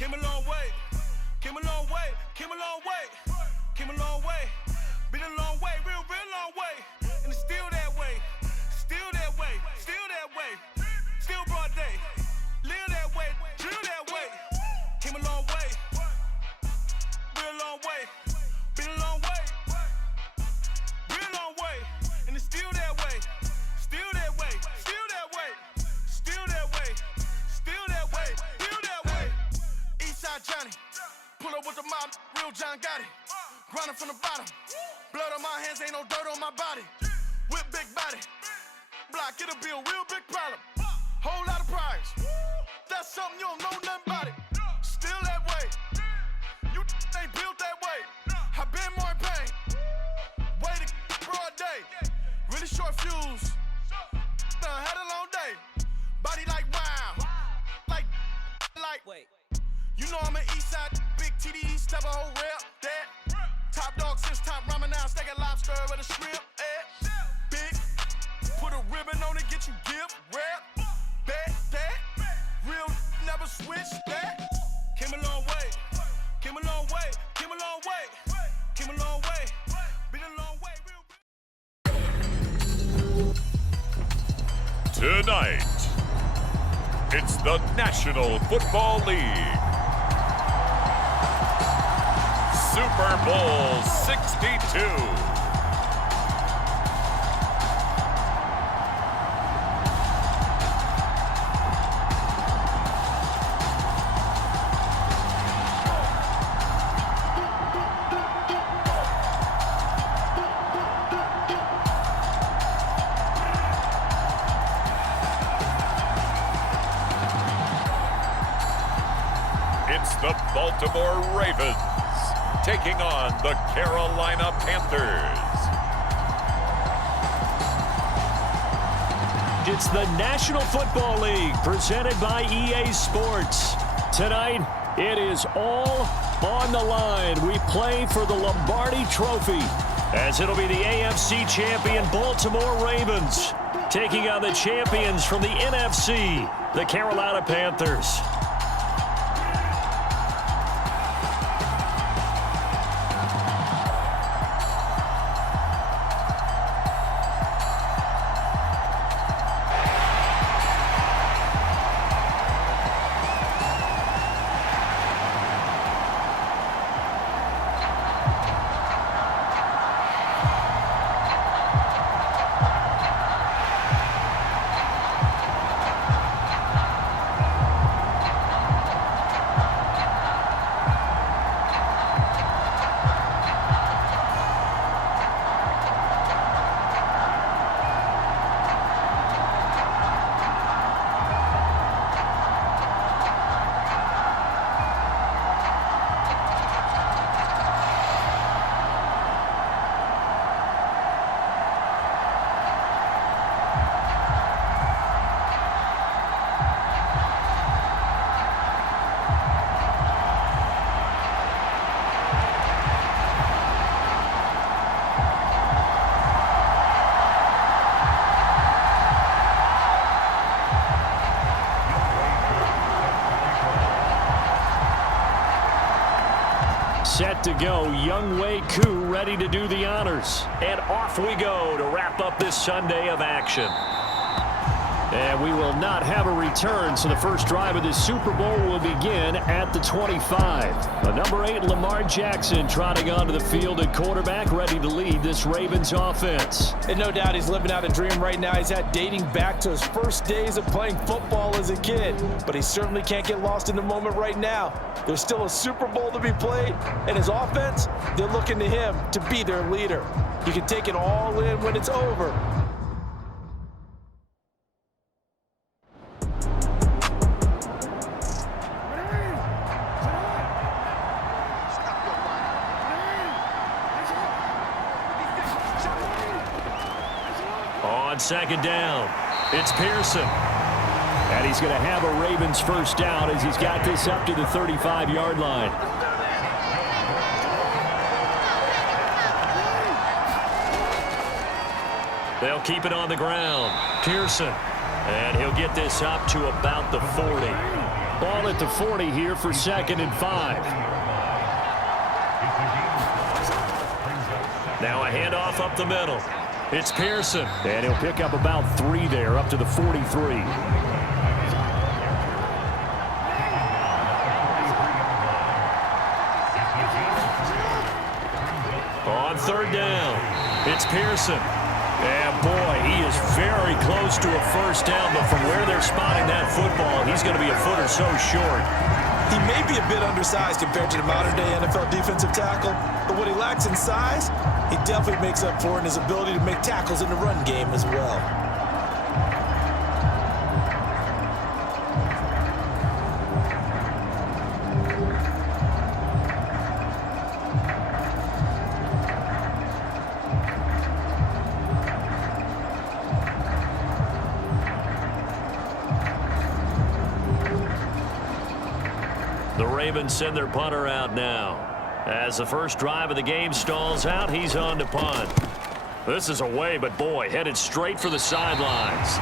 Came a long way, came a long way, came a long way, came a long way. Been a long way, real long way. And it's still that way, still that way, still that way. Still broad day, live that way, drill that way. Came a long way, real long way. Been a long way, real long way. And it's still that way, still that way, still that way, still that way, still that way, still that way. Eastside Johnny, pull up with the mob, real John Gotti. Grinding from the bottom, blood on my hands, ain't no dirt on my body. Whip big body, block, it'll be a real big problem. Whole lot of priors, that's something you don't know nothing about it. Still that way, you ain't built that way. I been more in pain, way to broad day. Really short fuse, done had a long day. Body like wow, like. Wait. You know I'm an east side, big TDE, step a whole rep, that. Top dog since top ramen now, steak a lobster with a shrimp, big, put a ribbon on it, get you gift, rap, bet, that. Real, never switch, that. Came a long way, came a long way, came a long way, came a long way, been a long way, real. Tonight, it's the National Football League. Super Bowl 62. It's the Baltimore Ravens taking on the Carolina Panthers. It's the National Football League presented by EA Sports. Tonight, it is all on the line. We play for the Lombardi Trophy, as it'll be the AFC champion Baltimore Ravens taking on the champions from the NFC, the Carolina Panthers. Set to go, Younghoe Koo ready to do the honors. And off we go to wrap up this Sunday of action. And we will not have a return, so the first drive of the Super Bowl will begin at the 25. The number 8, Lamar Jackson, trotting onto the field at quarterback, ready to lead this Ravens offense. And no doubt he's living out a dream right now. He's had dating back to his first days of playing football as a kid. But he certainly can't get lost in the moment right now. There's still a Super Bowl to be played, and his offense, they're looking to him to be their leader. You can take it all in when it's over. On second down, it's Pearson. And he's going to have a Ravens first down as he's got this up to the 35-yard line. They'll keep it on the ground. Pearson. And he'll get this up to about the 40. Ball at the 40 here for 2nd and 5. Now a handoff up the middle. It's Pearson. And he'll pick up about 3 there, up to the 43. On 3rd down, it's Pearson. And boy, he is very close to a 1st down, but from where they're spotting that football, he's going to be a foot or so short. He may be a bit undersized compared to the modern-day NFL defensive tackle, but what he lacks in size, he definitely makes up for in his ability to make tackles in the run game as well. The Ravens send their punter out now. As the first drive of the game stalls out, he's on to punt. This is away, but boy, headed straight for the sidelines.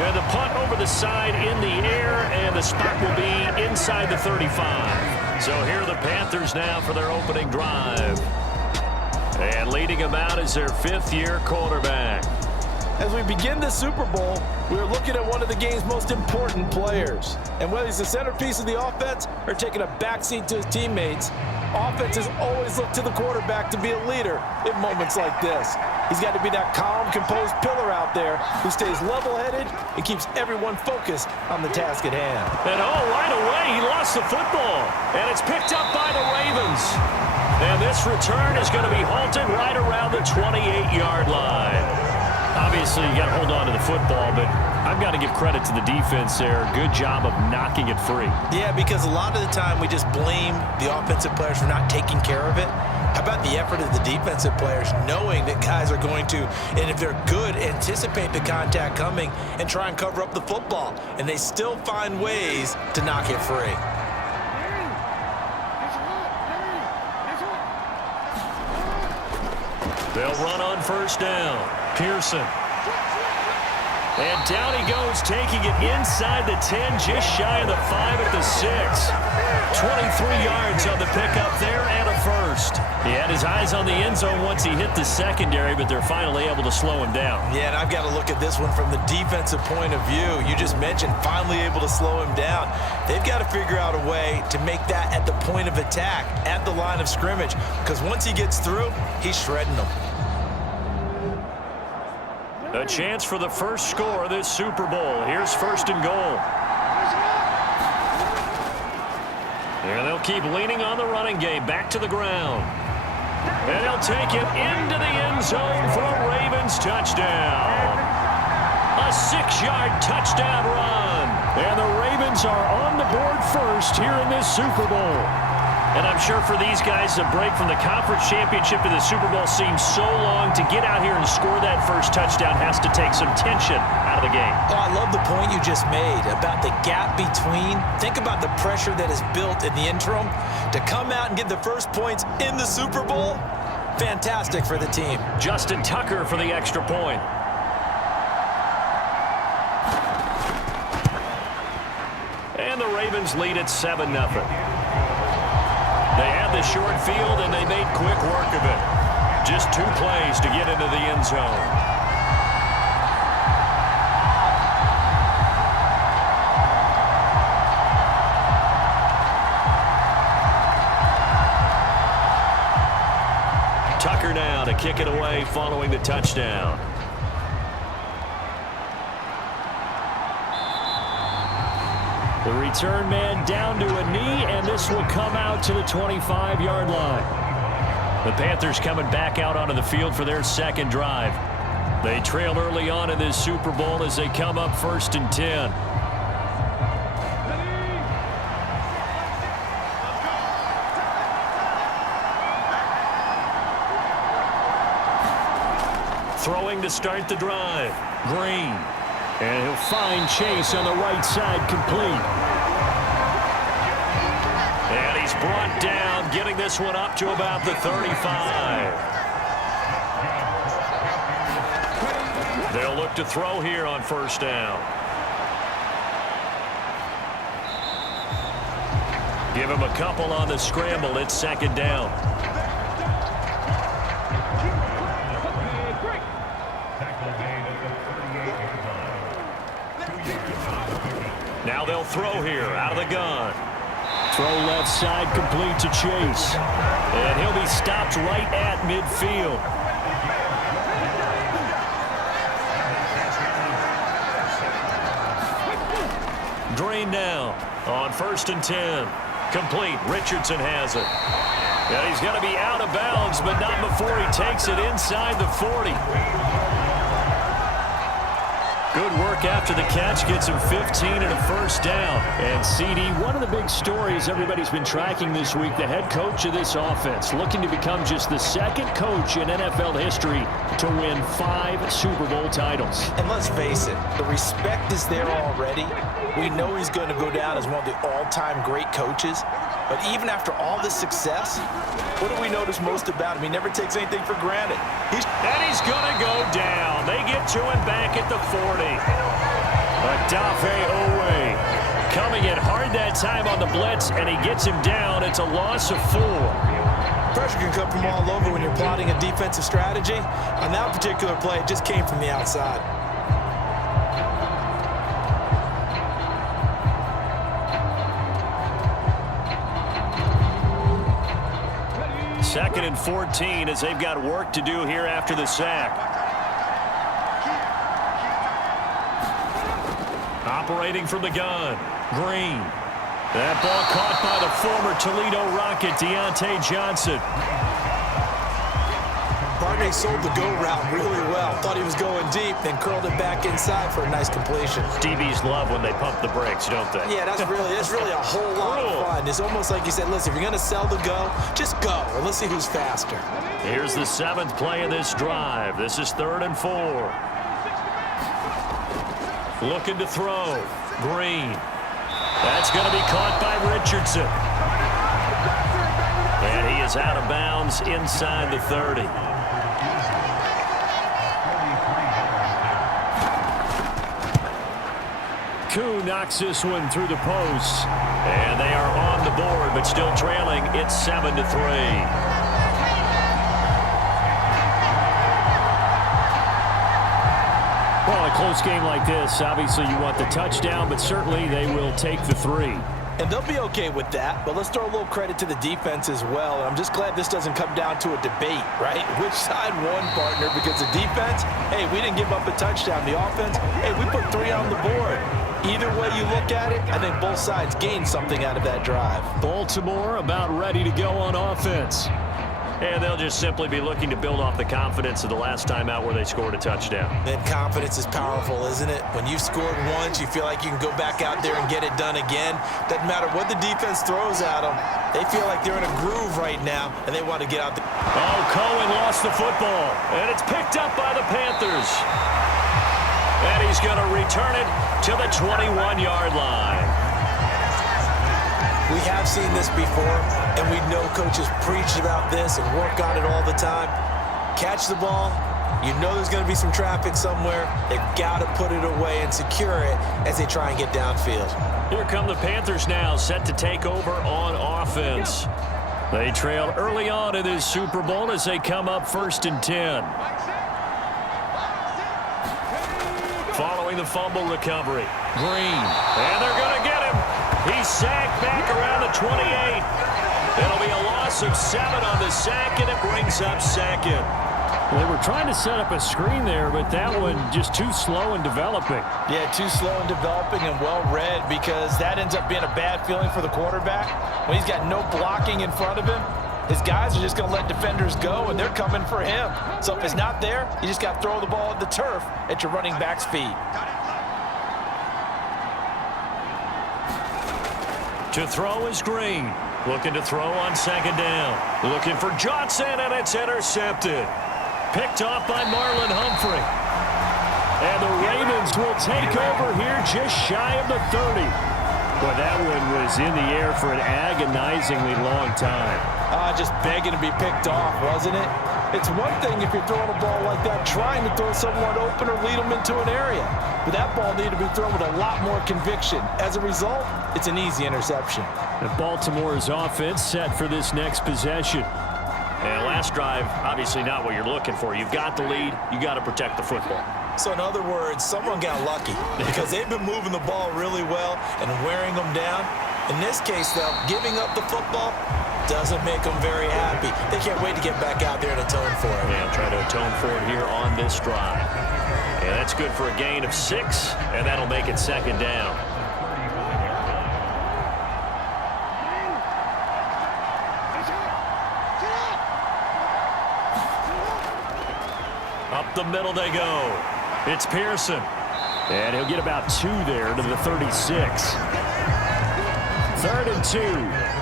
And the punt over the side in the air, and the spot will be inside the 35. So here are the Panthers now for their opening drive. And leading them out is their 5th-year quarterback. As we begin the Super Bowl, we're looking at one of the game's most important players. And whether he's the centerpiece of the offense or taking a backseat to his teammates, offenses always look to the quarterback to be a leader in moments like this. He's got to be that calm, composed pillar out there who stays level-headed and keeps everyone focused on the task at hand. And right away, he lost the football. And it's picked up by the Ravens. And this return is going to be halted right around the 28-yard line. Obviously, you got to hold on to the football, but I've got to give credit to the defense there. Good job of knocking it free. Yeah, because a lot of the time we just blame the offensive players for not taking care of it. How about the effort of the defensive players knowing that guys are going to, and if they're good, anticipate the contact coming and try and cover up the football. And they still find ways to knock it free. They'll run on 1st down. Pearson. And down he goes, taking it inside the 10, just shy of the 5 at the 6. 23 yards on the pickup there and a 1st. He had his eyes on the end zone once he hit the secondary, but they're finally able to slow him down. Yeah, and I've got to look at this one from the defensive point of view. You just mentioned finally able to slow him down. They've got to figure out a way to make that at the point of attack, at the line of scrimmage, because once he gets through, he's shredding them. A chance for the first score of this Super Bowl. Here's 1st and goal. And they'll keep leaning on the running game. Back to the ground. And he'll take it into the end zone for a Ravens touchdown. A 6-yard touchdown run. And the Ravens are on the board first here in this Super Bowl. And I'm sure for these guys, the break from the conference championship to the Super Bowl seems so long. To get out here and score that first touchdown has to take some tension out of the game. Oh, I love the point you just made about the gap between. Think about the pressure that is built in the interim. To come out and get the first points in the Super Bowl, fantastic for the team. Justin Tucker for the extra point. And the Ravens lead at 7-0. They had the short field, and they made quick work of it. Just 2 plays to get into the end zone. Tucker now to kick it away following the touchdown. The return man down to a knee, and this will come out to the 25-yard line. The Panthers coming back out onto the field for their 2nd drive. They trail early on in this Super Bowl as they come up 1st and 10. Throwing to start the drive. Green. And he'll find Chase on the right side, complete. And he's brought down, getting this one up to about the 35. They'll look to throw here on 1st down. Give him a couple on the scramble. It's second down. Now they'll throw here out of the gun. Throw left side complete to Chase. And he'll be stopped right at midfield. Drain down on 1st and 10. Complete. Richardson has it. Yeah, he's going to be out of bounds, but not before he takes it inside the 40. Good work after the catch. Gets him 15 and a first down. And CD, one of the big stories everybody's been tracking this week, the head coach of this offense, looking to become just the second coach in NFL history to win 5 Super Bowl titles. And let's face it, the respect is there already. We know he's going to go down as one of the all-time great coaches. But even after all this success, what do we notice most about him? He never takes anything for granted. And he's going to go down. They get to him back at the 40. Adafe Owe coming in hard that time on the blitz, and he gets him down. It's a loss of 4. Pressure can come from all over when you're plotting a defensive strategy. On that particular play, it just came from the outside. Second and 14 as they've got work to do here after the sack. Operating from the gun, Green. That ball caught by the former Toledo Rocket, Deontay Johnson. Barney sold the go route really well. Thought he was going deep, then curled it back inside for a nice completion. DBs love when they pump the brakes, don't they? Yeah, that's really a whole lot of fun. It's almost like you said, listen, if you're going to sell the go, just go, and let's see who's faster. Here's the 7th play of this drive. This is 3rd and 4. Looking to throw. Green. That's going to be caught by Richardson. And he is out of bounds inside the 30. Koo knocks this one through the post. And they are on the board, but still trailing. It's 7-3. Well, a close game like this, obviously you want the touchdown, but certainly they will take the 3. And they'll be okay with that, but let's throw a little credit to the defense as well. And I'm just glad this doesn't come down to a debate, right? Which side won, partner? Because the defense, hey, we didn't give up a touchdown. The offense, hey, we put 3 on the board. Either way you look at it, I think both sides gained something out of that drive. Baltimore about ready to go on offense. And they'll just simply be looking to build off the confidence of the last time out where they scored a touchdown. And confidence is powerful, isn't it? When you've scored once, you feel like you can go back out there and get it done again. Doesn't matter what the defense throws at them. They feel like they're in a groove right now, and they want to get out there. Oh, Cohen lost the football, and it's picked up by the Panthers. And he's going to return it to the 21-yard line. We have seen this before, and we know coaches preach about this and work on it all the time. Catch the ball. You know there's going to be some traffic somewhere. They've got to put it away and secure it as they try and get downfield. Here come the Panthers now, set to take over on offense. They trailed early on in this Super Bowl as they come up 1st and 10. Following the fumble recovery, Green. And they're going to get him. He's sacked back around the 28. It'll be a loss of 7 on the sack, and it brings up 2nd. Well, they were trying to set up a screen there, but that one just too slow in developing. Yeah, too slow in developing and well read, because that ends up being a bad feeling for the quarterback. When he's got no blocking in front of him, his guys are just going to let defenders go, and they're coming for him. So if it's not there, you just got to throw the ball at the turf at your running back's feet. To throw is Green. Looking to throw on 2nd down. Looking for Johnson, and it's intercepted. Picked off by Marlon Humphrey. And the Ravens will take over here just shy of the 30. Well, that one was in the air for an agonizingly long time. Just begging to be picked off, wasn't it? It's one thing if you're throwing a ball like that, trying to throw someone open or lead them into an area. But that ball needed to be thrown with a lot more conviction. As a result, it's an easy interception. And Baltimore's offense set for this next possession. And last drive, obviously not what you're looking for. You've got the lead. You got to protect the football. So in other words, someone got lucky because they've been moving the ball really well and wearing them down. In this case, though, giving up the football doesn't make them very happy. They can't wait to get back out there and atone for it. Yeah, try to atone for it here on this drive. And that's good for a gain of 6, and that'll make it second down. Up the middle they go. It's Pearson. And he'll get about 2 there to the 36. 3rd and 2.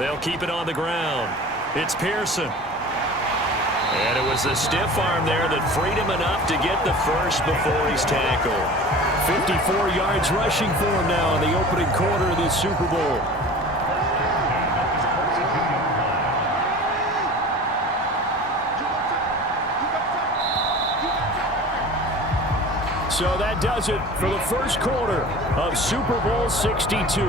They'll keep it on the ground. It's Pearson. And it was the stiff arm there that freed him enough to get the first before he's tackled. 54 yards rushing for him now in the opening quarter of this Super Bowl. So that does it for the first quarter of Super Bowl 62.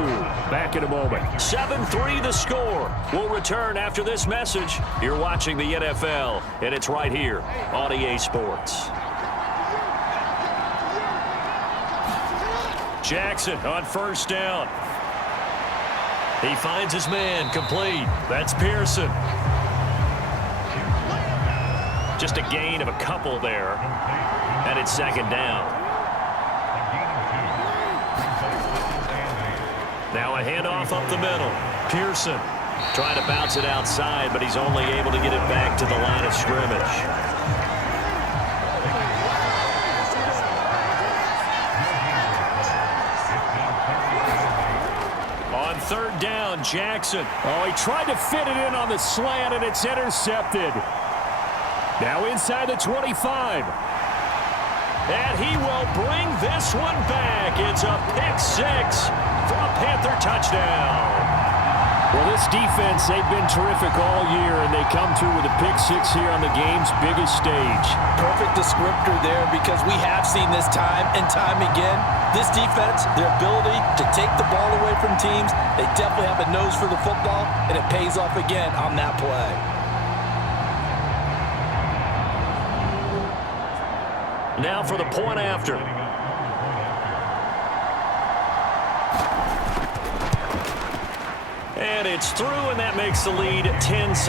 Back in a moment. 7-3 the score. We'll return after this message. You're watching the NFL, and it's right here on EA Sports. Jackson on first down. He finds his man, complete. That's Pearson. Just a gain of a couple there, and it's second down. Now a handoff up the middle. Pearson trying to bounce it outside, but he's only able to get it back to the line of scrimmage. On 3rd down, Jackson. Oh, he tried to fit it in on the slant, and it's intercepted. Now inside the 25. And he will bring this one back. It's a pick-6 for a Panther touchdown. Well, this defense, they've been terrific all year, and they come through with a pick-6 here on the game's biggest stage. Perfect descriptor there because we have seen this time and time again. This defense, their ability to take the ball away from teams, they definitely have a nose for the football, and it pays off again on that play. Now for the point after. And it's through, and that makes the lead 10-7.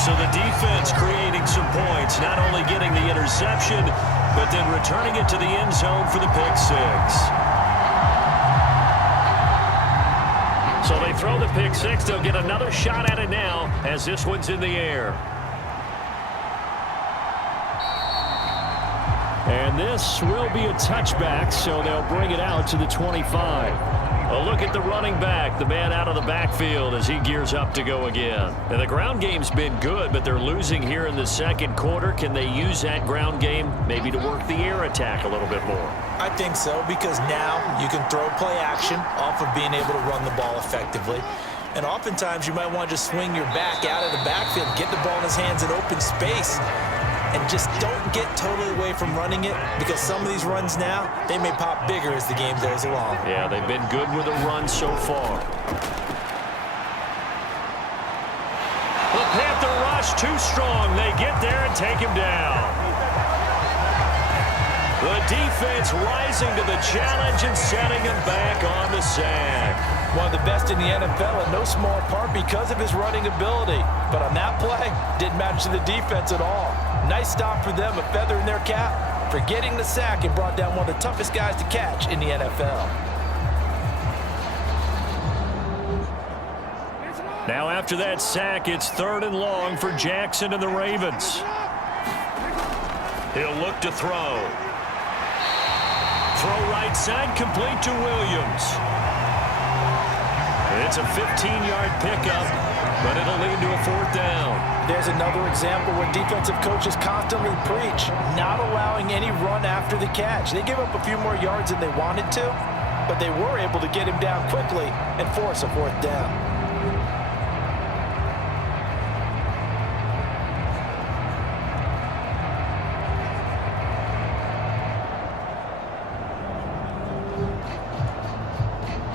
So the defense creating some points, not only getting the interception, but then returning it to the end zone for the pick-6. So they throw the pick-6. They'll get another shot at it now as this one's in the air. And this will be a touchback, so they'll bring it out to the 25. A look at the running back, the man out of the backfield as he gears up to go again. And the ground game's been good, but they're losing here in the second quarter. Can they use that ground game maybe to work the air attack a little bit more? I think so, because now you can throw play action off of being able to run the ball effectively. And oftentimes you might want to just swing your back out of the backfield, get the ball in his hands in open space, and just don't get totally away from running it, because some of these runs now, they may pop bigger as the game goes along. Yeah, they've been good with a run so far. The Panther rush too strong. They get there and take him down. The defense rising to the challenge and setting him back on the sack. One of the best in the NFL, in no small part because of his running ability. But on that play, didn't match to the defense at all. Nice stop for them, a feather in their cap for getting the sack and brought down one of the toughest guys to catch in the NFL. Now after that sack, it's 3rd and long for Jackson and the Ravens. He'll look to throw. Throw right side, complete to Williams. It's a 15-yard pickup, but it'll lead to a 4th down. There's another example where defensive coaches constantly preach, not allowing any run after the catch. They give up a few more yards than they wanted to, but they were able to get him down quickly and force a 4th down.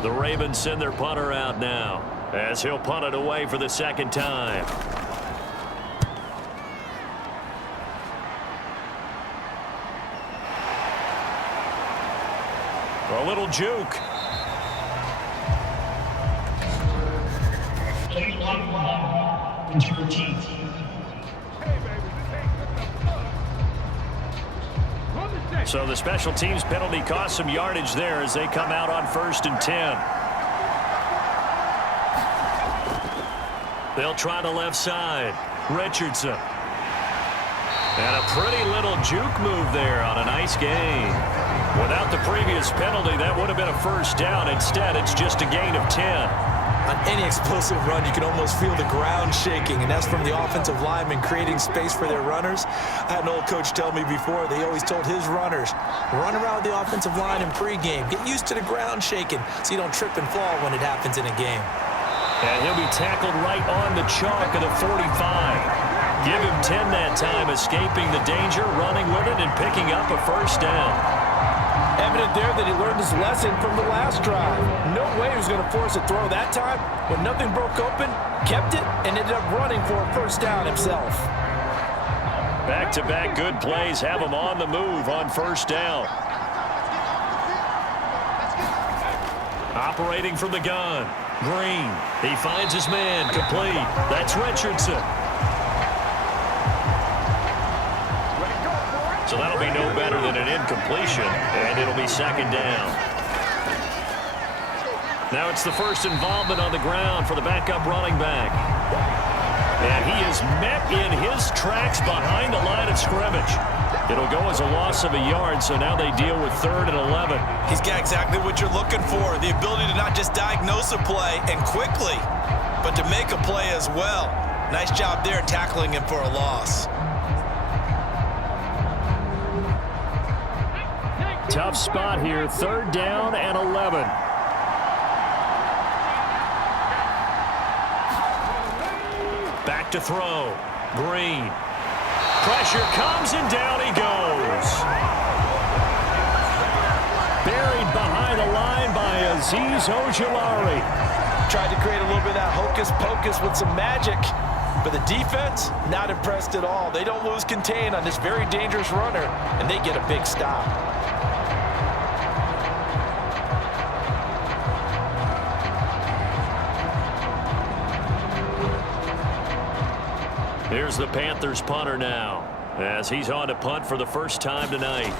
The Ravens send their punter out now as he'll punt it away for the 2nd time. A little juke. So the special teams penalty cost some yardage there as they come out on 1st and 10. They'll try the left side. Richardson. And a pretty little juke move there on a nice gain. Without the previous penalty, that would have been a 1st down. Instead, it's just a gain of 10. On any explosive run, you can almost feel the ground shaking, and that's from the offensive linemen creating space for their runners. I had an old coach tell me before, they always told his runners, run around the offensive line in pregame. Get used to the ground shaking so you don't trip and fall when it happens in a game. And he'll be tackled right on the chalk of the 45. Give him 10 that time, escaping the danger, running with it, and picking up a 1st down. Evident there that he learned his lesson from the last drive. No way he was going to force a throw that time. When nothing broke open, kept it, and ended up running for a 1st down himself. Back-to-back good plays have him on the move on 1st down. Operating from the gun. Green. He finds his man. Complete. That's Richardson. So that'll be no better than an incompletion, and it'll be 2nd down. Now it's the first involvement on the ground for the backup running back. And he is met in his tracks behind the line of scrimmage. It'll go as a loss of a yard, so now they deal with 3rd and 11. He's got exactly what you're looking for, the ability to not just diagnose a play and quickly, but to make a play as well. Nice job there tackling him for a loss. Tough spot here, 3rd down and 11. Back to throw. Green. Pressure comes and down he goes. Buried behind the line by Azeez Ojulari. Tried to create a little bit of that hocus-pocus with some magic. But the defense, not impressed at all. They don't lose contain on this very dangerous runner, and they get a big stop. Here's the Panthers punter now, as he's on to punt for the 1st time tonight.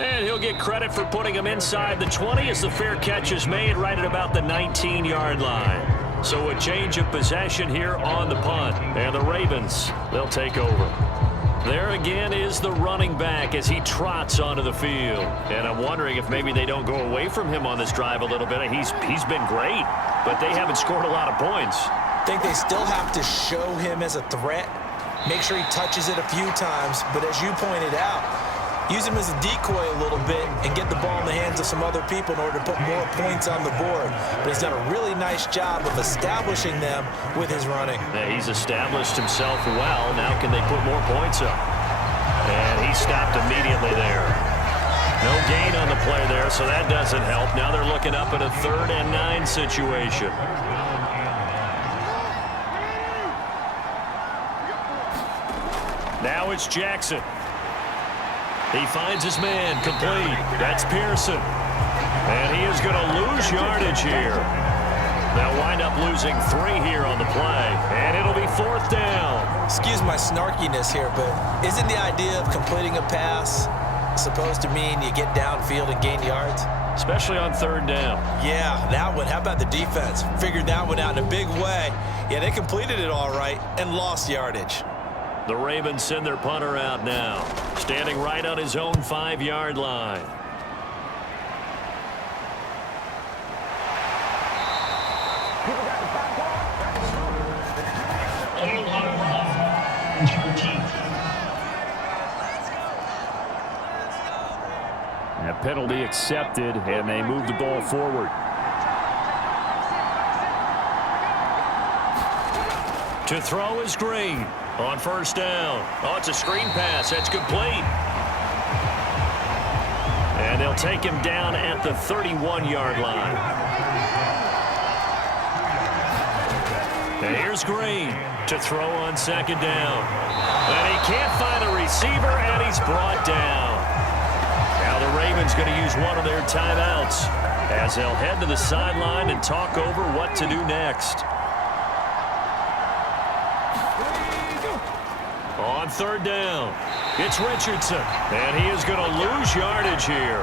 And he'll get credit for putting him inside the 20 as the fair catch is made right at about the 19-yard line. So a change of possession here on the punt. And the Ravens, they'll take over. There again is the running back as he trots onto the field. And I'm wondering if maybe they don't go away from him on this drive a little bit. He's been great, but they haven't scored a lot of points. I think they still have to show him as a threat. Make sure he touches it a few times. But as you pointed out, use him as a decoy a little bit and get the ball in the hands of some other people in order to put more points on the board. But he's done a really nice job of establishing them with his running. Yeah, he's established himself well. Now can they put more points up? And he stopped immediately there. No gain on the play there, so that doesn't help. Now they're looking up at a 3rd and 9 situation. Now it's Jackson. He finds his man, complete. That's Pearson. And he is going to lose yardage here. They'll wind up losing 3 here on the play, and it'll be 4th down. Excuse my snarkiness here, but isn't the idea of completing a pass supposed to mean you get downfield and gain yards? Especially on 3rd down. Yeah, that one. How about the defense? Figured that one out in a big way. Yeah, they completed it all right and lost yardage. The Ravens send their punter out now, standing right on his own 5-yard line. A penalty accepted, and they move the ball forward. To throw is Green on first down. Oh, it's a screen pass. That's complete. And they'll take him down at the 31-yard line. And here's Green to throw on second down. And he can't find a receiver, and he's brought down. Now the Ravens going to use one of their timeouts as they'll head to the sideline and talk over what to do next. On third down, it's Richardson, and he is going to lose yardage here.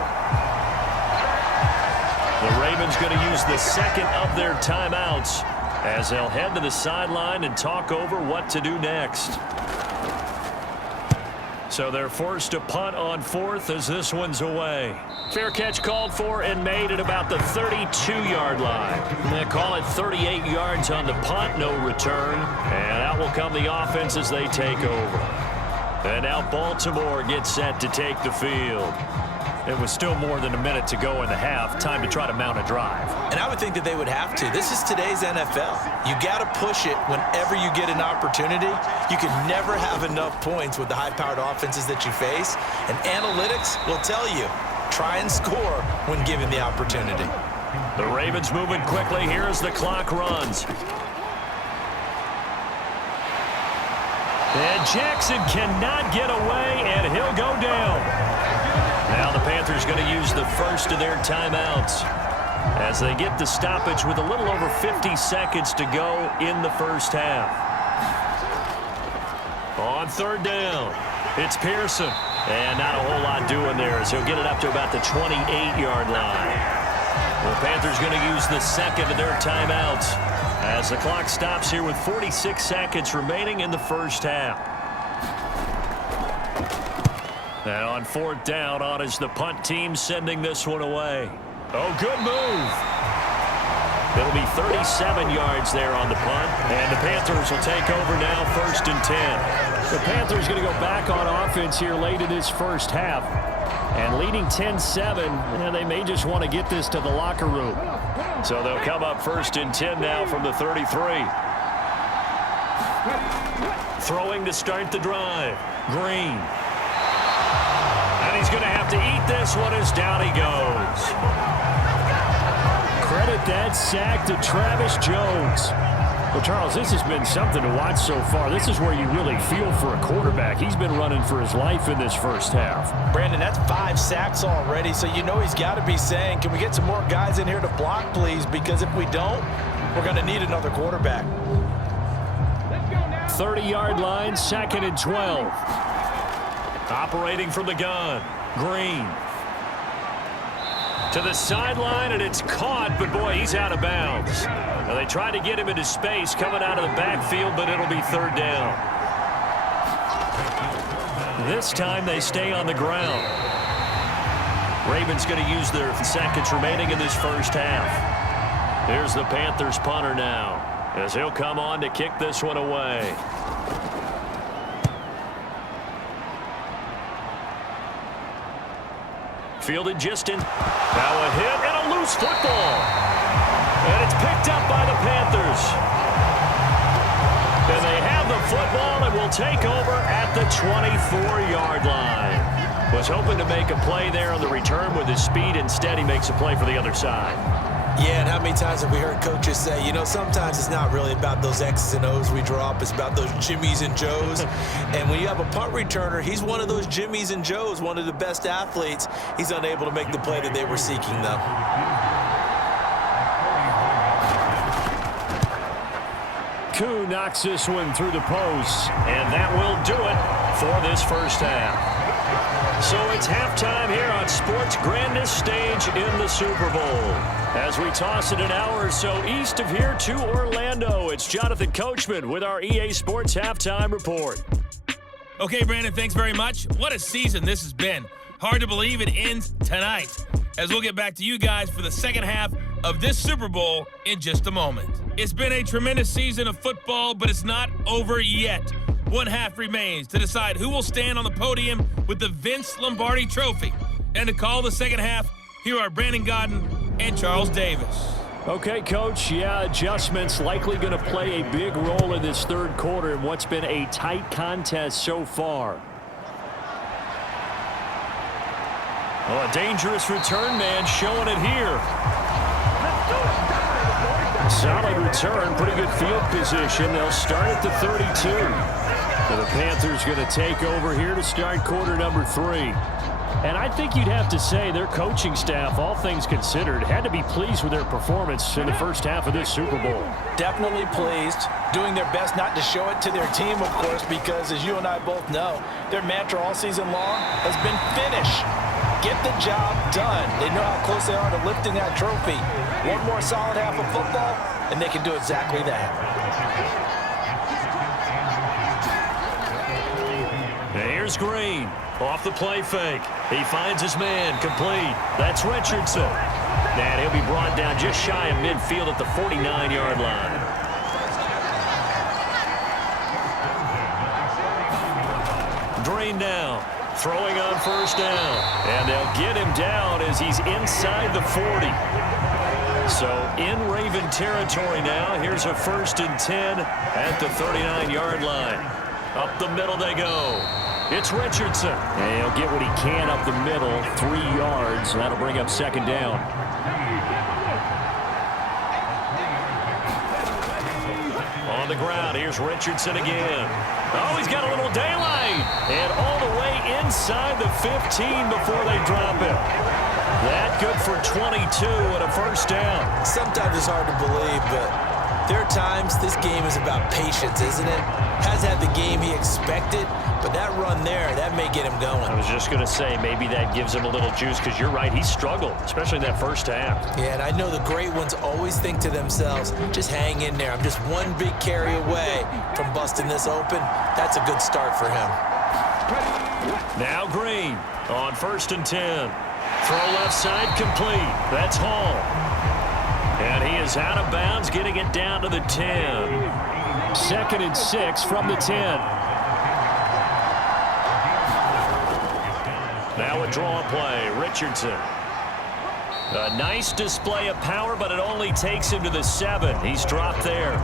The Ravens going to use the second of their timeouts as they'll head to the sideline and talk over what to do next. So they're forced to punt on fourth as this one's away. Fair catch called for and made at about the 32-yard line. They call it 38 yards on the punt, no return. And out will come the offense as they take over. And now Baltimore gets set to take the field. It was still more than a minute to go in the half. Time to try to mount a drive. And I would think that they would have to. This is today's NFL. You got to push it whenever you get an opportunity. You can never have enough points with the high-powered offenses that you face. And analytics will tell you, try and score when given the opportunity. The Ravens moving quickly here as the clock runs. And Jackson cannot get away, and he'll go down. Now the Panthers going to use the first of their timeouts as they get the stoppage with a little over 50 seconds to go in the first half. On third down, it's Pearson. And not a whole lot doing there as he'll get it up to about the 28-yard line. The Panthers going to use the second of their timeouts as the clock stops here with 46 seconds remaining in the first half. And on fourth down, on is the punt team sending this one away. Oh, good move. It'll be 37 yards there on the punt. And the Panthers will take over now, 1st and 10. The Panthers going to go back on offense here late in this first half. And leading 10-7, and they may just want to get this to the locker room. So they'll come up 1st and 10 now from the 33. Throwing to start the drive. Green. And he's going to have to eat this one as down he goes. Credit that sack to Travis Jones. Well, Charles, this has been something to watch so far. This is where you really feel for a quarterback. He's been running for his life in this first half. Brandon, that's 5 sacks already, so you know he's got to be saying, can we get some more guys in here to block, please? Because if we don't, we're going to need another quarterback. 30-yard line, 2nd and 12. Operating from the gun, Green. To the sideline, and it's caught, but boy, he's out of bounds. Now, they tried to get him into space coming out of the backfield, but it'll be 3rd down. This time they stay on the ground. Ravens going to use their seconds remaining in this first half. Here's the Panthers punter now, as he'll come on to kick this one away. Fielded just in. Now a hit and a loose football. And it's picked up by the Panthers. And they have the football and will take over at the 24-yard line. Was hoping to make a play there on the return with his speed. Instead, he makes a play for the other side. Yeah, and how many times have we heard coaches say, you know, sometimes it's not really about those X's and O's we drop. It's about those Jimmies and Joes. And when you have a punt returner, he's one of those Jimmies and Joes, one of the best athletes. He's unable to make the play that they were seeking, though. Koo knocks this one through the post, and that will do it for this first half. So it's halftime here on sports' grandest stage in the Super Bowl. As we toss it an hour or so east of here to Orlando, it's Jonathan Coachman with our EA Sports Halftime Report. Okay, Brandon, thanks very much. What a season this has been. Hard to believe it ends tonight, as we'll get back to you guys for the second half of this Super Bowl in just a moment. It's been a tremendous season of football, but it's not over yet. 1 half remains to decide who will stand on the podium with the Vince Lombardi Trophy. And to call the second half, here are Brandon Godden and Charles Davis. Okay, Coach, adjustments likely going to play a big role in this third quarter in what's been a tight contest so far. Oh, a dangerous return man showing it here. Solid return, pretty good field position. They'll start at the 32. So the Panthers going to take over here to start quarter number 3. And I think you'd have to say their coaching staff, all things considered, had to be pleased with their performance in the first half of this Super Bowl. Definitely pleased, doing their best not to show it to their team, of course, because as you and I both know, their mantra all season long has been finish. Get the job done. They know how close they are to lifting that trophy. One more solid half of football, and they can do exactly that. Here's Green. Off the play fake. He finds his man. Complete. That's Richardson. And he'll be brought down just shy of midfield at the 49-yard line. Green now. Throwing on first down. And they'll get him down as he's inside the 40. So in Raven territory now. Here's a 1st and 10 at the 39-yard line. Up the middle they go. It's Richardson. And he'll get what he can up the middle, 3 yards. That'll bring up second down. On the ground, here's Richardson again. Oh, he's got a little daylight. And all the way inside the 15 before they drop him. That good for 22 and a first down. Sometimes it's hard to believe, but there are times this game is about patience, isn't it? Has had the game he expected, but that run there, that may get him going. I was just going to say, maybe that gives him a little juice, because you're right, he struggled, especially in that first half. Yeah, and I know the great ones always think to themselves, just hang in there. I'm just one big carry away from busting this open. That's a good start for him. Now Green on 1st and 10. Throw left side complete. That's Hall. And he is out of bounds, getting it down to the 10. 2nd and 6 from the 10. Now a draw play. Richardson. A nice display of power, but it only takes him to the 7. He's dropped there.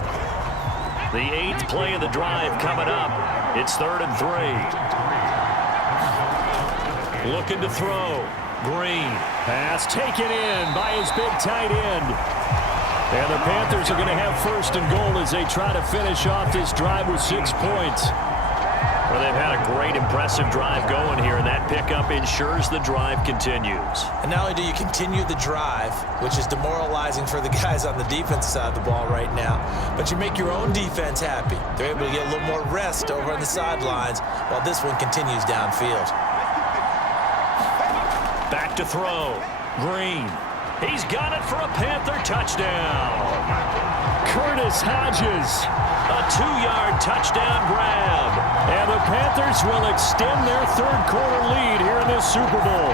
The 8th play of the drive coming up. It's 3rd and 3. Looking to throw. Green. Pass taken in by his big tight end. And the Panthers are going to have 1st and goal as they try to finish off this drive with 6 points. Well, they've had a great, impressive drive going here, and that pickup ensures the drive continues. And not only do you continue the drive, which is demoralizing for the guys on the defensive side of the ball right now, but you make your own defense happy. They're able to get a little more rest over on the sidelines while this one continues downfield. Back to throw. Green. He's got it for a Panther touchdown. Curtis Hodges. A 2-yard touchdown grab. And the Panthers will extend their third quarter lead here in this Super Bowl.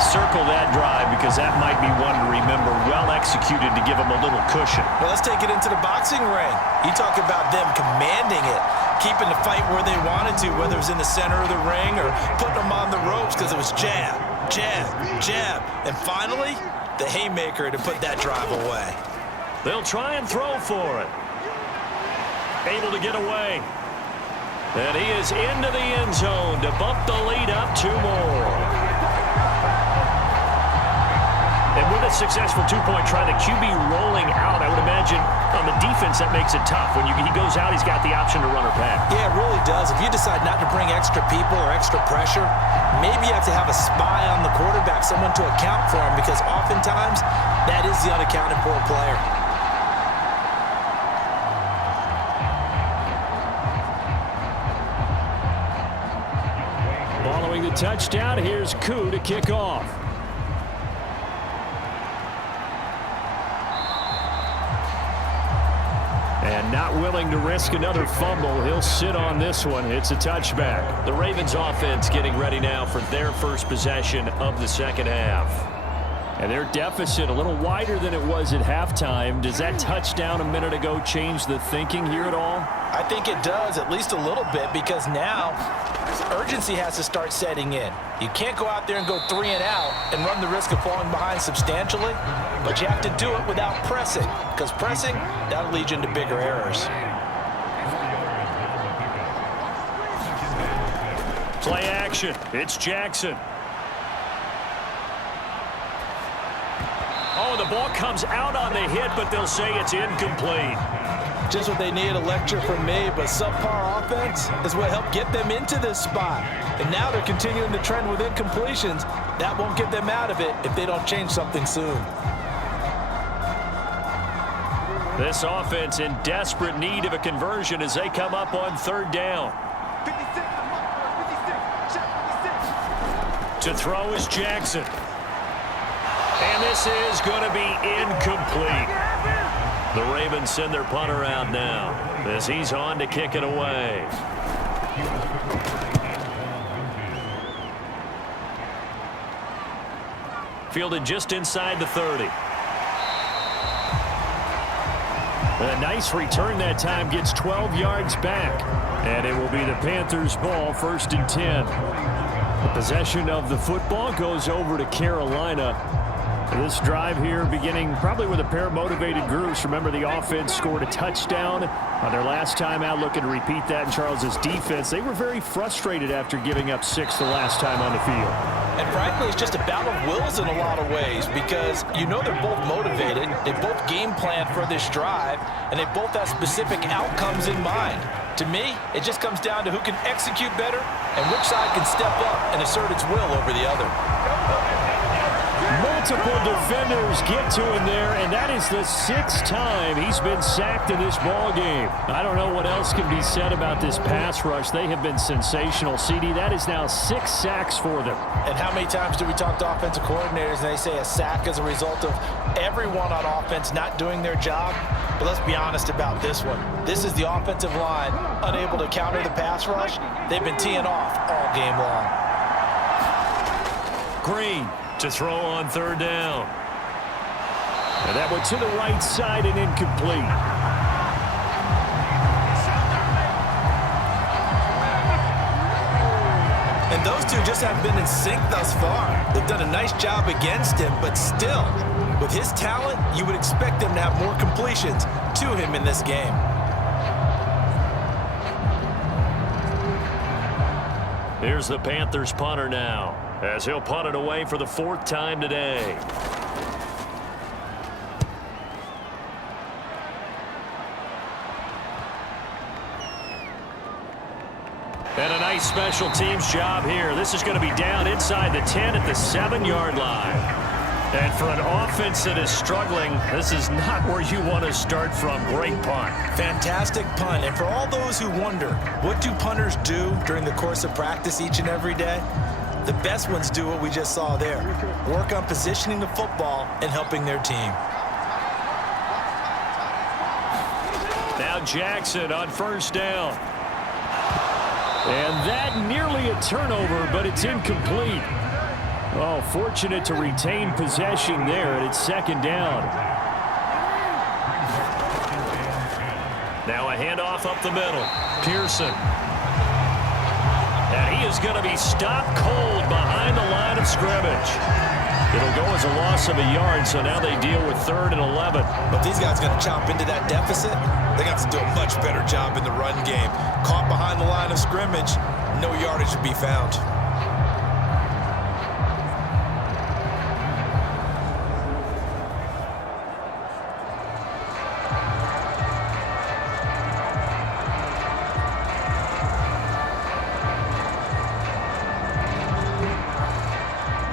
Circle that drive, because that might be one to remember. Well executed to give them a little cushion. Well, let's take it into the boxing ring. You talk about them commanding it, keeping the fight where they wanted to, whether it was in the center of the ring or putting them on the ropes, because it was jab, jab, jab. And finally, the haymaker to put that drive away. They'll try and throw for it. Able to get away. And he is into the end zone to bump the lead up 2 more. And with a successful 2-point try, the QB rolling out, I would imagine on the defense that makes it tough. When he goes out, he's got the option to run or pass. Yeah, it really does. If you decide not to bring extra people or extra pressure, maybe you have to have a spy on the quarterback, someone to account for him, because oftentimes that is the unaccounted for player. Following the touchdown, here's Koo to kick off. And not willing to risk another fumble. He'll sit on this one. It's a touchback. The Ravens offense getting ready now for their first possession of the second half. And their deficit a little wider than it was at halftime. Does that touchdown a minute ago change the thinking here at all? I think it does, at least a little bit, because now urgency has to start setting in. You can't go out there and go 3 and out and run the risk of falling behind substantially, but you have to do it without pressing, because pressing, that'll lead you into bigger errors. Play action. It's Jackson. Oh, the ball comes out on the hit, but they'll say it's incomplete. Just what they need, a lecture from me, but subpar offense is what helped get them into this spot. And now they're continuing the trend with incompletions. That won't get them out of it if they don't change something soon. This offense in desperate need of a conversion as they come up on 3rd down. To throw is Jackson. And this is going to be incomplete. The Ravens send their punter out now as he's on to kick it away. Fielded just inside the 30. A nice return that time, gets 12 yards back. And it will be the Panthers' ball, 1st and 10. The possession of the football goes over to Carolina. This drive here beginning probably with a pair of motivated groups. Remember, the offense scored a touchdown on their last time out, looking to repeat that in Charles's defense. They were very frustrated after giving up 6 the last time on the field. And frankly, it's just a battle of wills in a lot of ways, because you know they're both motivated, they both game plan for this drive, and they both have specific outcomes in mind. To me, it just comes down to who can execute better and which side can step up and assert its will over the other. Multiple defenders get to him there, and that is the 6th time he's been sacked in this ball game. I don't know what else can be said about this pass rush. They have been sensational. CD, that is now 6 sacks for them. And how many times do we talk to offensive coordinators and they say a sack is a result of everyone on offense not doing their job? But let's be honest about this one. This is the offensive line unable to counter the pass rush. They've been teeing off all game long. Green to throw on 3rd down. And that went to the right side and incomplete. And those two just haven't been in sync thus far. They've done a nice job against him, but still, with his talent, you would expect them to have more completions to him in this game. Here's the Panthers punter now, as he'll punt it away for the 4th time today. And a nice special teams job here. This is going to be down inside the 10 at the 7-yard line. And for an offense that is struggling, this is not where you want to start from. Great punt. Fantastic punt. And for all those who wonder, what do punters do during the course of practice each and every day? The best ones do what we just saw there. Work on positioning the football and helping their team. Now Jackson on 1st down. And that nearly a turnover, but it's incomplete. Oh, fortunate to retain possession there, and it's 2nd down. Now a handoff up the middle. Pearson. And he is going to be stopped cold behind the line of scrimmage. It'll go as a loss of a yard, so now they deal with 3rd and 11. But these guys got to chomp into that deficit. They got to do a much better job in the run game. Caught behind the line of scrimmage, no yardage to be found.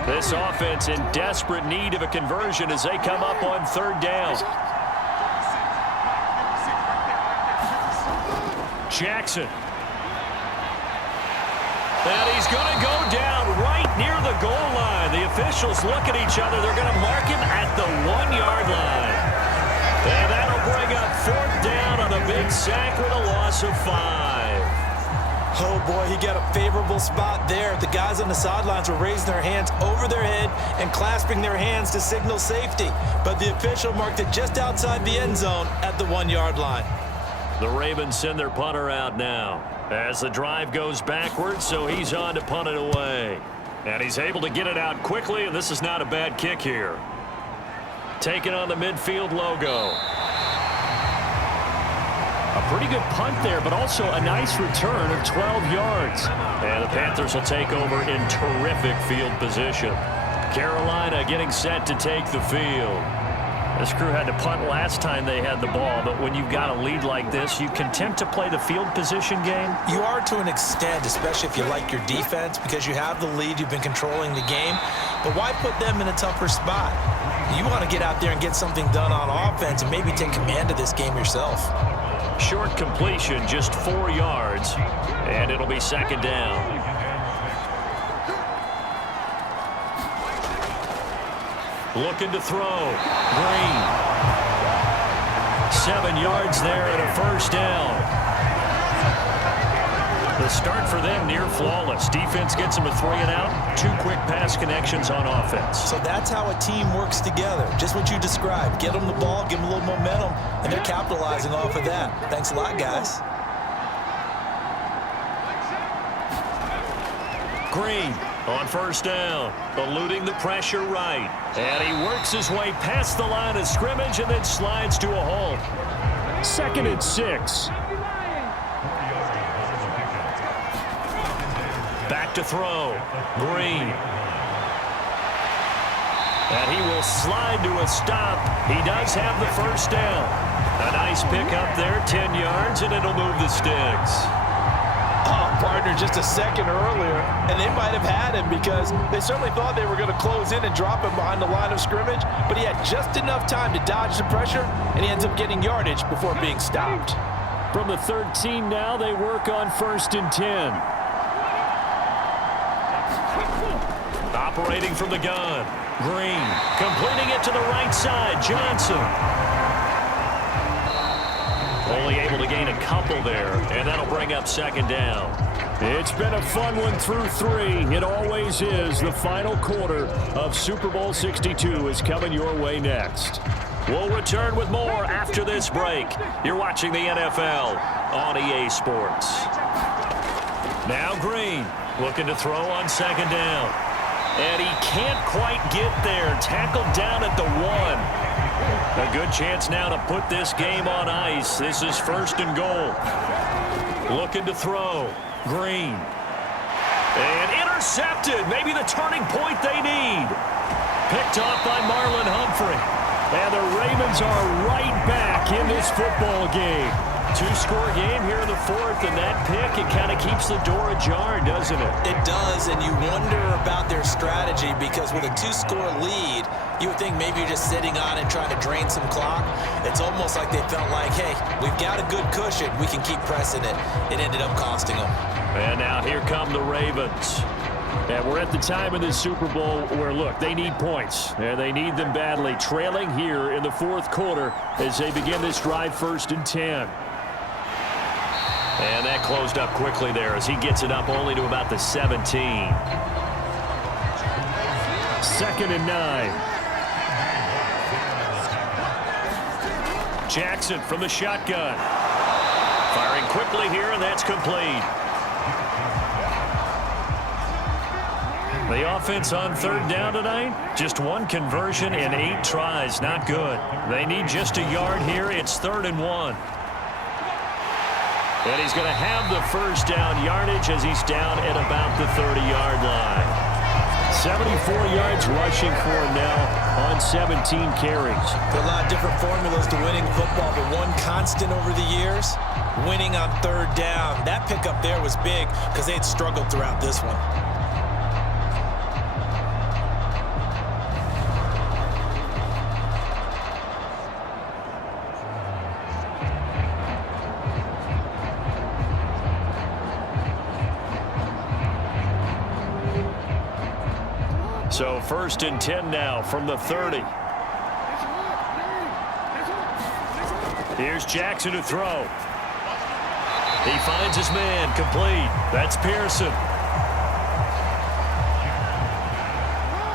This offense in desperate need of a conversion as they come up on 3rd down. Jackson. And he's going to go down right near the goal line. The officials look at each other. They're going to mark him at the 1-yard line. And that'll bring up 4th down on a big sack with a loss of 5. Oh, boy, he got a favorable spot there. The guys on the sidelines were raising their hands over their head and clasping their hands to signal safety. But the official marked it just outside the end zone at the 1-yard line. The Ravens send their punter out now as the drive goes backwards, so he's on to punt it away. And he's able to get it out quickly, and this is not a bad kick here. Taking on the midfield logo. A pretty good punt there, but also a nice return of 12 yards. And the Panthers will take over in terrific field position. Carolina getting set to take the field. This crew had to punt last time they had the ball, but when you've got a lead like this, you content to play the field position game? You are to an extent, especially if you like your defense, because you have the lead, you've been controlling the game. But why put them in a tougher spot? You want to get out there and get something done on offense and maybe take command of this game yourself. Short completion, just 4 yards, and it'll be second down. Looking to throw. Green. 7 yards there and a first down. The start for them near flawless. Defense gets them a 3 and out. 2 quick pass connections on offense. So that's how a team works together. Just what you described. Get them the ball, give them a little momentum, and they're capitalizing off of that. Thanks a lot, guys. Green on first down, eluding the pressure right. And he works his way past the line of scrimmage and then slides to a halt. 2nd and 6. Back to throw. Green. And he will slide to a stop. He does have the first down. A nice pickup there, 10 yards, and it'll move the sticks. Partner just a second earlier, and they might have had him because they certainly thought they were going to close in and drop him behind the line of scrimmage, but he had just enough time to dodge the pressure, and he ends up getting yardage before being stopped. From the 13 now, they work on 1st and 10. Operating from the gun. Green completing it to the right side. Johnson. Only able to gain a couple there, and that'll bring up second down. It's been a fun one through 3. It always is. The final quarter of Super Bowl 62 is coming your way next. We'll return with more after this break. You're watching the NFL on EA Sports. Now Green looking to throw on second down. And he can't quite get there. Tackled down at the 1. A good chance now to put this game on ice. This is 1st and goal. Looking to throw. Green. And intercepted. Maybe the turning point they need. Picked off by Marlon Humphrey. And the Ravens are right back in this football game. 2-score game here in the 4th, and that pick, it kind of keeps the door ajar, doesn't it? It does, and you wonder about their strategy because with a 2-score lead, you would think maybe you're just sitting on it trying to drain some clock. It's almost like they felt like, hey, we've got a good cushion. We can keep pressing it. It ended up costing them. And now here come the Ravens. And we're at the time in this Super Bowl where, look, they need points. And they need them badly. Trailing here in the 4th quarter as they begin this drive 1st and 10. And that closed up quickly there as he gets it up only to about the 17. 2nd and 9. Jackson from the shotgun. Firing quickly here, and that's complete. The offense on 3rd down tonight, just 1 conversion in 8 tries. Not good. They need just a yard here. It's 3rd and 1. And he's going to have the first down yardage as he's down at about the 30-yard line. 74 yards rushing for him now on 17 carries. There are a lot of different formulas to winning football, but one constant over the years, winning on 3rd down. That pickup there was big because they had struggled throughout this one. So 1st and 10 now from the 30. Here's Jackson to throw. He finds his man, complete. That's Pearson.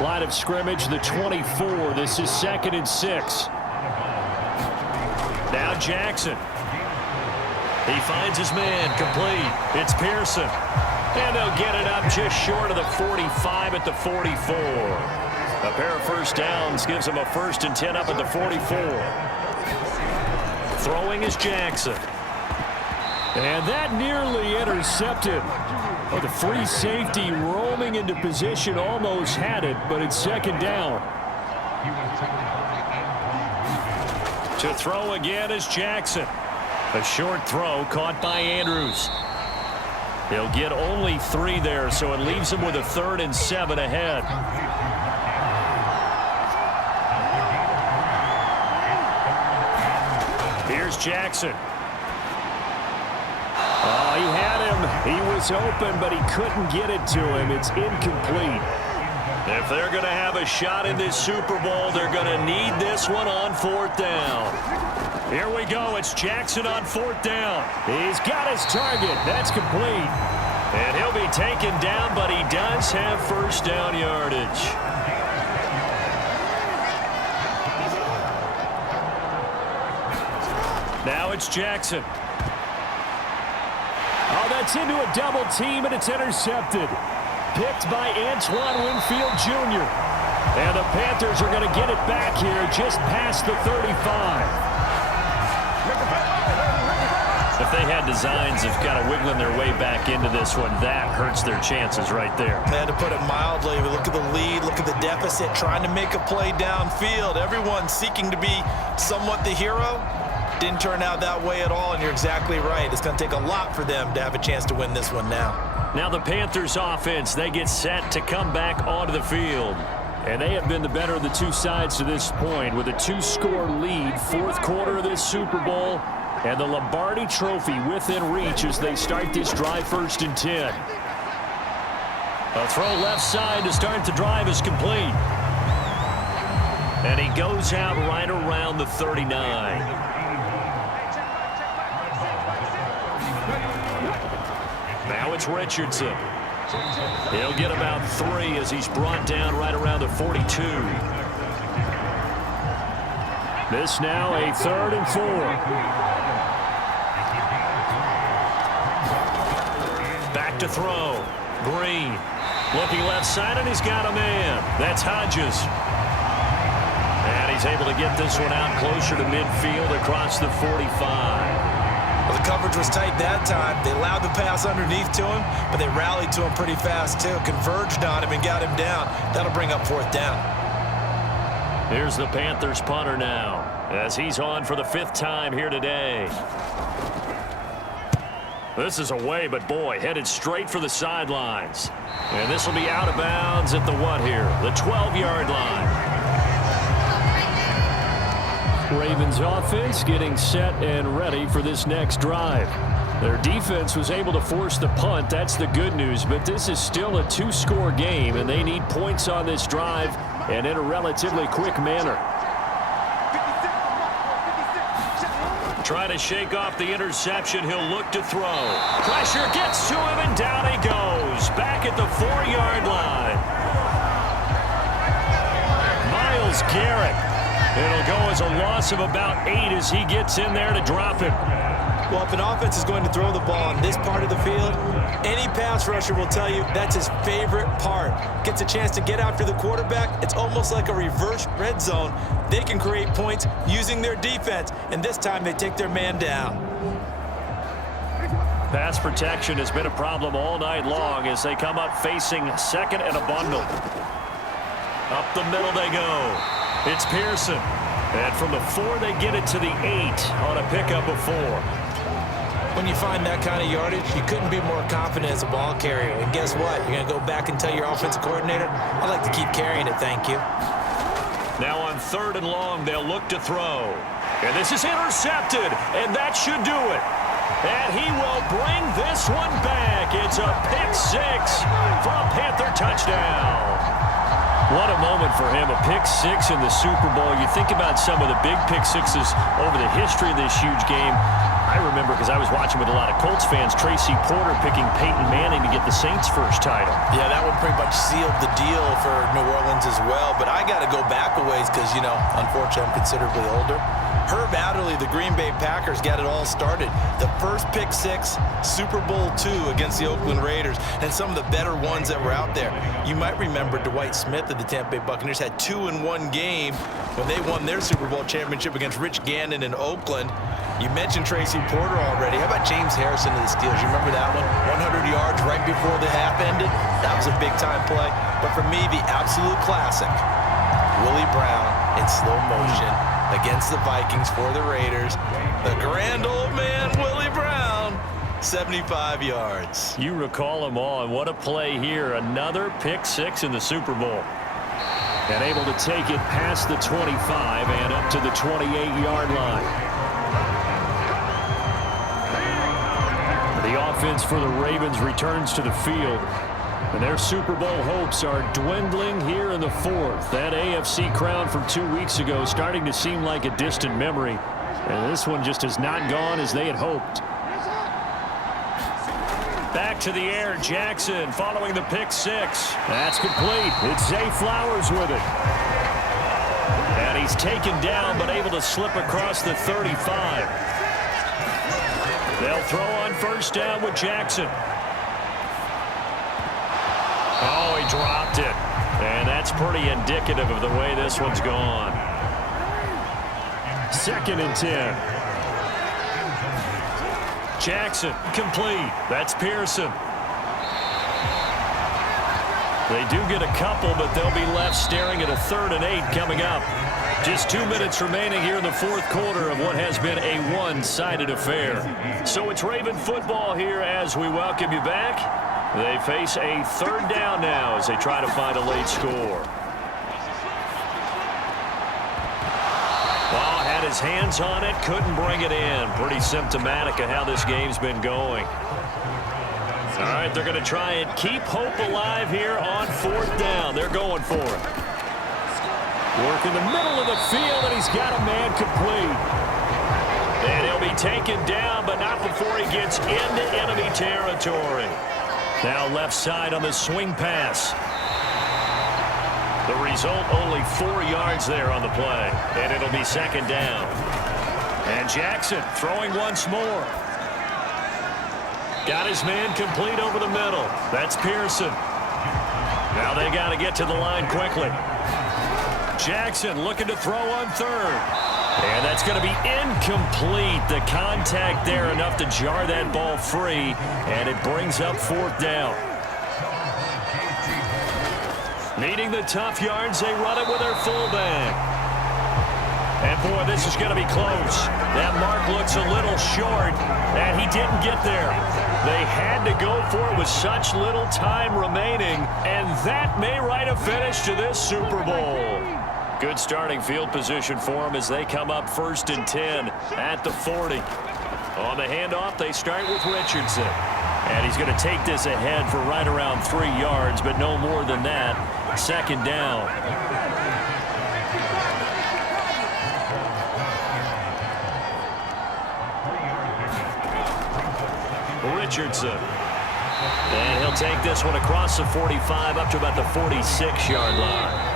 Line of scrimmage, the 24. This is 2nd and 6. Now Jackson. He finds his man, complete. It's Pearson. And they'll get it up just short of the 45 at the 44. A pair of first downs gives them a 1st and 10 up at the 44. Throwing is Jackson. And that nearly intercepted. Oh, the free safety roaming into position almost had it, but it's 2nd down. To throw again is Jackson. A short throw caught by Andrews. He'll get only 3 there, so it leaves him with a 3rd and 7 ahead. Here's Jackson. Oh, he had him. He was open, but he couldn't get it to him. It's incomplete. If they're going to have a shot in this Super Bowl, they're going to need this one on 4th down. Here we go. It's Jackson on 4th down. He's got his target. That's complete. And he'll be taken down, but he does have 1st down yardage. Now it's Jackson. Oh, that's into a double team, and it's intercepted. Picked by Antoine Winfield Jr. And the Panthers are going to get it back here just past the 35. If they had designs of kind of wiggling their way back into this one, that hurts their chances right there. Man, to put it mildly, we look at the lead, look at the deficit, trying to make a play downfield. Everyone seeking to be somewhat the hero. Didn't turn out that way at all, and you're exactly right. It's going to take a lot for them to have a chance to win this one now. Now the Panthers offense, they get set to come back onto the field. And they have been the better of the two sides to this point with a 2-score lead, 4th quarter of this Super Bowl, and the Lombardi Trophy within reach as they start this drive 1st and 10. A throw left side to start the drive is complete. And he goes out right around the 39. Now it's Richardson. He'll get about 3 as he's brought down right around the 42. This now a 3rd and 4. Back to throw. Green. Looking left side, and he's got a man. That's Hodges. And he's able to get this one out closer to midfield across the 45. Well, the coverage was tight that time. They allowed the pass underneath to him, but they rallied to him pretty fast, too. Converged on him and got him down. That'll bring up 4th down. Here's the Panthers punter now, as he's on for the 5th time here today. This is away, but boy, headed straight for the sidelines. And this will be out of bounds at the what here? The 12-yard line. Ravens offense getting set and ready for this next drive. Their defense was able to force the punt. That's the good news, but this is still a 2-score game, and they need points on this drive and in a relatively quick manner. Try to shake off the interception. He'll look to throw. Pressure gets to him, and down he goes. Back at the 4-yard line. Myles Garrett. It'll go as a loss of about 8 as he gets in there to drop it. Well, if an offense is going to throw the ball on this part of the field, any pass rusher will tell you that's his favorite part. Gets a chance to get after the quarterback. It's almost like a reverse red zone. They can create points using their defense, and this time they take their man down. Pass protection has been a problem all night long as they come up facing 2nd and a bundle. Up the middle they go. It's Pearson. And from the 4, they get it to the 8 on a pickup of 4. When you find that kind of yardage, you couldn't be more confident as a ball carrier. And guess what? You're going to go back and tell your offensive coordinator, I'd like to keep carrying it, thank you. Now on 3rd and long, they'll look to throw. And this is intercepted, and that should do it. And he will bring this one back. It's a pick-6 for a Panther touchdown. What a moment for him, a pick-6 in the Super Bowl. You think about some of the big pick-6s over the history of this huge game. I remember because I was watching with a lot of Colts fans, Tracy Porter picking Peyton Manning to get the Saints' first title. Yeah, that one pretty much sealed the deal for New Orleans as well. But I got to go back a ways because, you know, unfortunately I'm considerably older. Herb Adderley, the Green Bay Packers, got it all started. The first pick six, Super Bowl II against the Oakland Raiders, and some of the better ones that were out there. You might remember Dwight Smith of the Tampa Bay Buccaneers had 2 in one game when they won their Super Bowl championship against Rich Gannon in Oakland. You mentioned Tracy Porter already. How about James Harrison of the Steelers? You remember that one? 100 yards right before the half ended? That was a big-time play. But for me, the absolute classic, Willie Brown in slow motion against the Vikings for the Raiders. The grand old man, Willie Brown, 75 yards. You recall them all, and what a play here. Another pick six in the Super Bowl. And able to take it past the 25 and up to the 28-yard line. The offense for the Ravens returns to the field. And their Super Bowl hopes are dwindling here in the fourth. That AFC crown from 2 weeks ago starting to seem like a distant memory. And this one just has not gone as they had hoped. Back to the air, Jackson following the pick six. That's complete. It's Zay Flowers with it. And he's taken down but able to slip across the 35. They'll throw on first down with Jackson. Oh, he dropped it. And that's pretty indicative of the way this one's gone. 2nd and 10. Jackson, complete. That's Pearson. They do get a couple, but they'll be left staring at a 3rd and 8 coming up. Just 2 minutes remaining here in the fourth quarter of what has been a one-sided affair. So it's Raven football here as we welcome you back. They face a 3rd down now as they try to find a late score. Well, had his hands on it, couldn't bring it in. Pretty symptomatic of how this game's been going. All right, they're going to try and keep hope alive here on 4th down. They're going for it. Work in the middle of the field, and he's got a man complete. And he'll be taken down, but not before he gets into enemy territory. Now left side on the swing pass. The result, only 4 yards there on the play. And it'll be 2nd down. And Jackson throwing once more. Got his man complete over the middle. That's Pearson. Now they got to get to the line quickly. Jackson looking to throw on 3rd. And that's going to be incomplete. The contact there enough to jar that ball free. And it brings up 4th down. Needing the tough yards, they run it with their fullback. And boy, this is going to be close. That mark looks a little short, and he didn't get there. They had to go for it with such little time remaining, and that may write a finish to this Super Bowl. Good starting field position for them as they come up 1st and 10 at the 40. On the handoff, they start with Richardson. And he's going to take this ahead for right around 3 yards, but no more than that. 2nd down. Richardson. And he'll take this one across the 45 up to about the 46-yard line.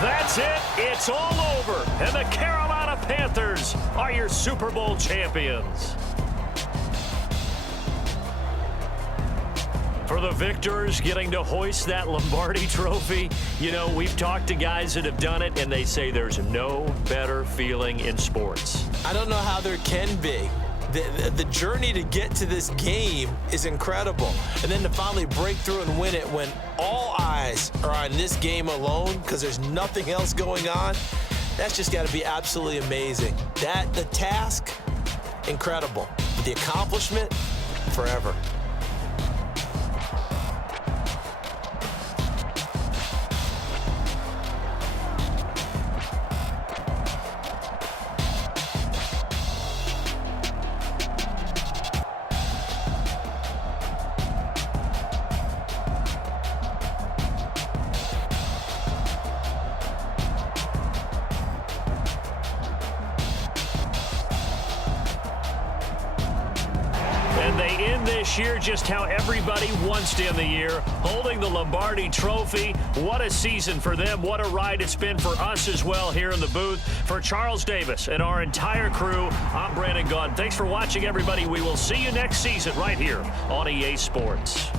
That's it. It's all over. And the Carolina Panthers are your Super Bowl champions. For the victors getting to hoist that Lombardi trophy, you know, we've talked to guys that have done it, and they say there's no better feeling in sports. I don't know how there can be. The journey to get to this game is incredible. And then to finally break through and win it when all eyes are on this game alone because there's nothing else going on, that's just got to be absolutely amazing. The task, incredible. But the accomplishment, forever. And they end this year just how everybody wants to end the year, holding the Lombardi Trophy. What a season for them. What a ride it's been for us as well here in the booth. For Charles Davis and our entire crew, I'm Brandon Gaudin. Thanks for watching, everybody. We will see you next season right here on EA Sports.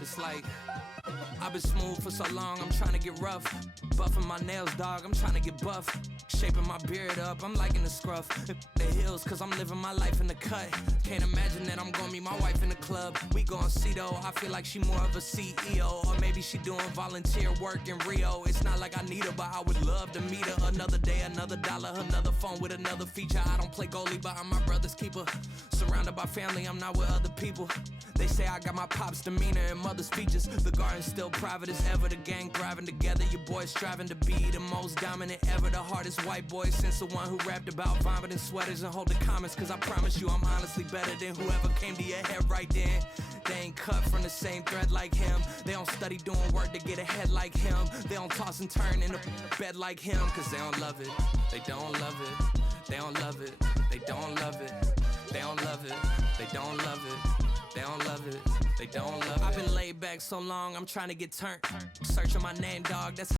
It's like, I've been smooth for so long, I'm trying to get rough. Buffing my nails, dog, I'm trying to get buff. Shaping my beard up, I'm liking the scruff. The hills, cause I'm living my life in the cut. Can't imagine that I'm gonna meet my wife in the club. We gon' see though, I feel like she more of a CEO. Or maybe she doing volunteer work in Rio. It's not like I need her, but I would love to meet her. Another day, another dollar, another phone with another feature. I don't play goalie, but I'm my brother's keeper. Surrounded by family, I'm not with other people. They say I got my pop's demeanor and mother's features. The garden's still private as ever, the gang thriving together. Your boy striving to be the most dominant ever. The hardest white boy since the one who rapped about vomiting sweaters and holding comments. Cause I promise you I'm honestly better than whoever came to your head right then. They ain't cut from the same thread like him. They don't study doing work to get ahead like him. They don't toss and turn in the bed like him. Cause they don't love it, they don't love it. They don't love it, they don't love it. They don't love it, they don't love it. They don't love it, they don't love it. I've been laid back so long, I'm trying to get turned. Searching my name, dog, that's